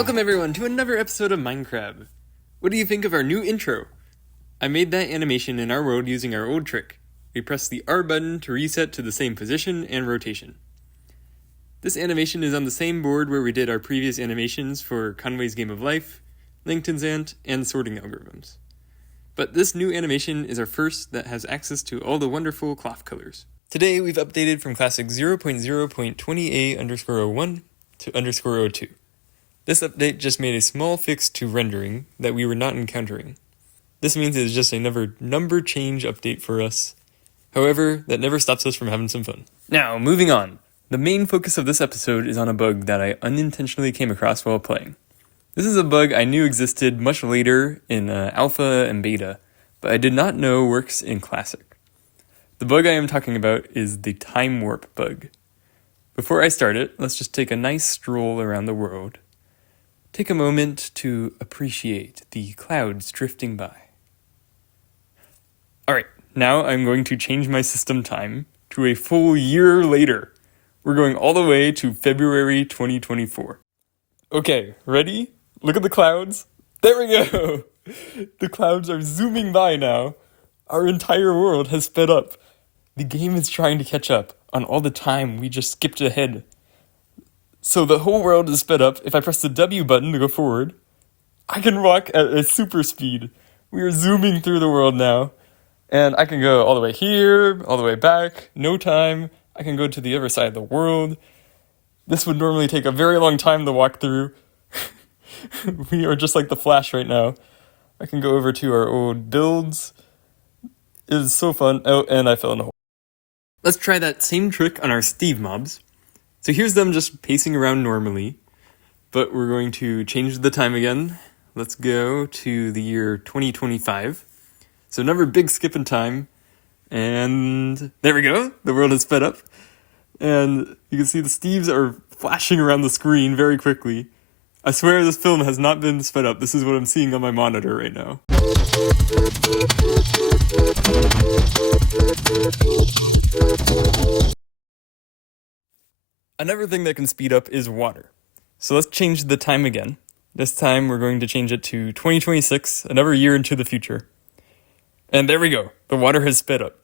Welcome everyone to another episode of Minecrab. What do you think of our new intro? I made that animation in our world using our old trick. We press the R button to reset to the same position and rotation. This animation is on the same board where we did our previous animations for Conway's Game of Life, Langton's Ant, and sorting algorithms. But this new animation is our first that has access to all the wonderful cloth colors. Today we've updated from classic 0.0.20a_01 to _02. This update just made a small fix to rendering that we were not encountering. This means it is just another number change update for us. However, that never stops us from having some fun. Now, moving on. The main focus of this episode is on a bug that I unintentionally came across while playing. This is a bug I knew existed much later in alpha and beta, but I did not know works in classic. The bug I am talking about is the time warp bug. Before I start it, let's just take a nice stroll around the world. Take a moment to appreciate the clouds drifting by. Alright, now I'm going to change my system time to a full year later. We're going all the way to February 2024. Okay, ready? Look at the clouds. There we go! The clouds are zooming by now. Our entire world has sped up. The game is trying to catch up on all the time we just skipped ahead. So the whole world is sped up. If I press the W button to go forward, I can walk at a super speed. We are zooming through the world now. And I can go all the way here, all the way back, no time. I can go to the other side of the world. This would normally take a very long time to walk through. We are just like the Flash right now. I can go over to our old builds. It is so fun. Oh, and I fell in a hole. Let's try that same trick on our Steve mobs. So here's them just pacing around normally, but we're going to change the time again. Let's go to the year 2025. So another big skip in time, and there we go. The world has sped up, and you can see the Steves are flashing around the screen very quickly. I swear this film has not been sped up. This is what I'm seeing on my monitor right now. Another thing that can speed up is water. So let's change the time again. This time we're going to change it to 2026, another year into the future. And there we go. The water has sped up.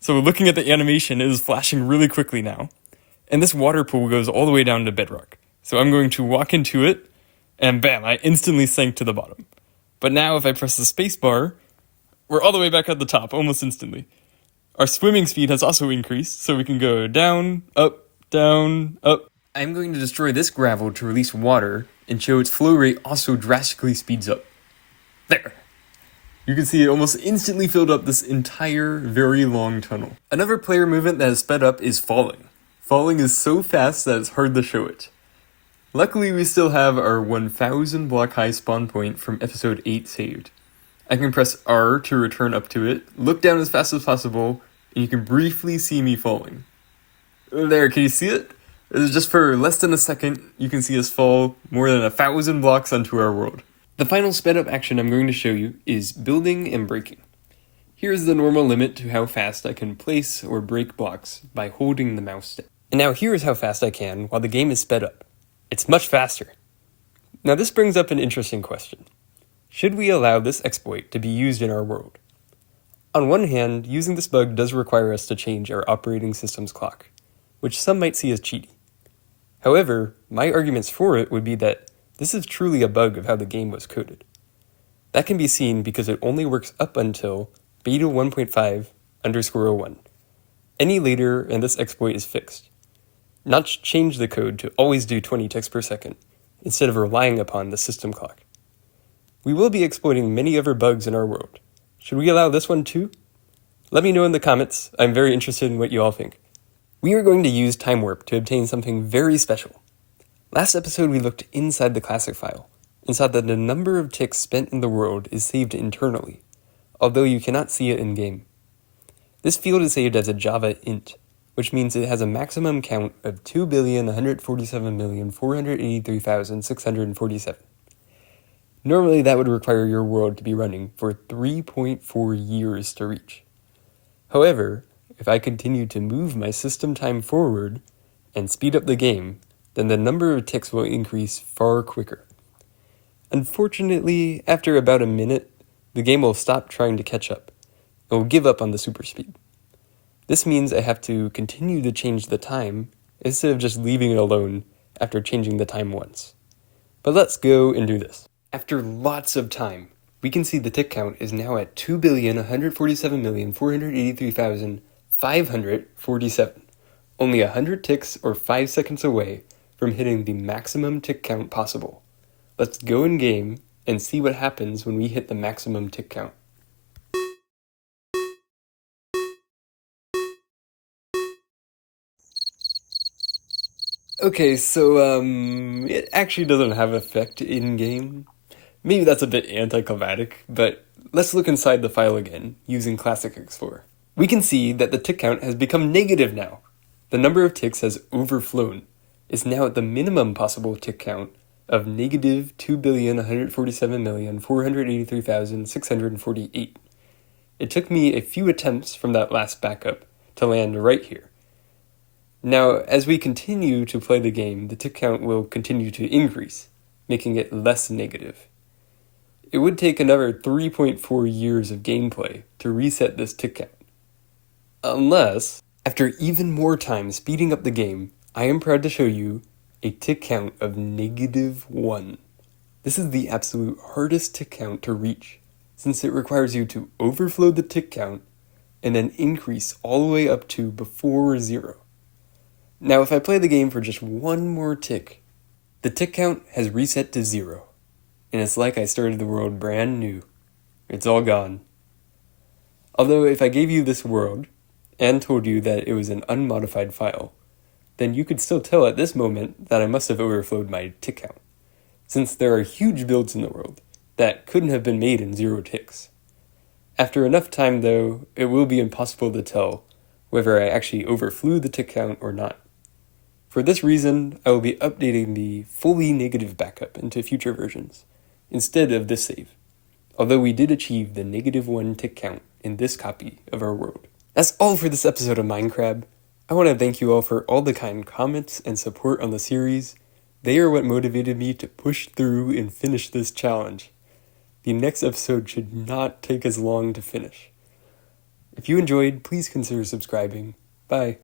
So looking at the animation, it is flashing really quickly now. And this water pool goes all the way down to bedrock. So I'm going to walk into it, and bam, I instantly sank to the bottom. But now if I press the space bar, we're all the way back at the top, almost instantly. Our swimming speed has also increased, so we can go down, up, down, up. I'm going to destroy this gravel to release water and show its flow rate also drastically speeds up. There. You can see it almost instantly filled up this entire very long tunnel. Another player movement that has sped up is falling. Falling is so fast that it's hard to show it. Luckily we still have our 1000 block high spawn point from episode 8 saved. I can press R to return up to it, look down as fast as possible, and you can briefly see me falling. There, can you see it? It is just for less than a second, you can see us fall more than 1,000 blocks onto our world. The final sped up action I'm going to show you is building and breaking. Here's the normal limit to how fast I can place or break blocks by holding the mouse down. And now here's how fast I can while the game is sped up. It's much faster. Now this brings up an interesting question. Should we allow this exploit to be used in our world? On one hand, using this bug does require us to change our operating system's clock, which some might see as cheating. However, my arguments for it would be that this is truly a bug of how the game was coded. That can be seen because it only works up until beta 1.5_01. Any later and this exploit is fixed. Not change the code to always do 20 ticks per second, instead of relying upon the system clock. We will be exploiting many other bugs in our world. Should we allow this one too? Let me know in the comments. I'm very interested in what you all think. We are going to use time warp to obtain something very special. Last episode we looked inside the classic file and saw that the number of ticks spent in the world is saved internally, although you cannot see it in-game. This field is saved as a Java int, which means it has a maximum count of 2,147,483,647. Normally that would require your world to be running for 3.4 years to reach. However, if I continue to move my system time forward and speed up the game, then the number of ticks will increase far quicker. Unfortunately, after about a minute, the game will stop trying to catch up. It will give up on the super speed. This means I have to continue to change the time instead of just leaving it alone after changing the time once. But let's go and do this. After lots of time, we can see the tick count is now at 2,147,483,547. Only 100 ticks or 5 seconds away from hitting the maximum tick count possible. Let's go in game and see what happens when we hit the maximum tick count. Okay, so it actually doesn't have effect in game. Maybe that's a bit anticlimactic, but let's look inside the file again using Classic Explorer. We can see that the tick count has become negative now. The number of ticks has overflown. It's now at the minimum possible tick count of negative 2,147,483,648. It took me a few attempts from that last backup to land right here. Now, as we continue to play the game, the tick count will continue to increase, making it less negative. It would take another 3.4 years of gameplay to reset this tick count. Unless, after even more time speeding up the game, I am proud to show you a tick count of -1. This is the absolute hardest tick count to reach, since it requires you to overflow the tick count and then increase all the way up to before 0. Now, if I play the game for just one more tick, the tick count has reset to 0, and it's like I started the world brand new. It's all gone. Although, if I gave you this world, and told you that it was an unmodified file, then you could still tell at this moment that I must have overflowed my tick count, since there are huge builds in the world that couldn't have been made in 0 ticks. After enough time, though, it will be impossible to tell whether I actually overflew the tick count or not. For this reason, I will be updating the fully negative backup into future versions, instead of this save, although we did achieve the -1 tick count in this copy of our world. That's all for this episode of Minecrab. I want to thank you all for all the kind comments and support on the series. They are what motivated me to push through and finish this challenge. The next episode should not take as long to finish. If you enjoyed, please consider subscribing. Bye.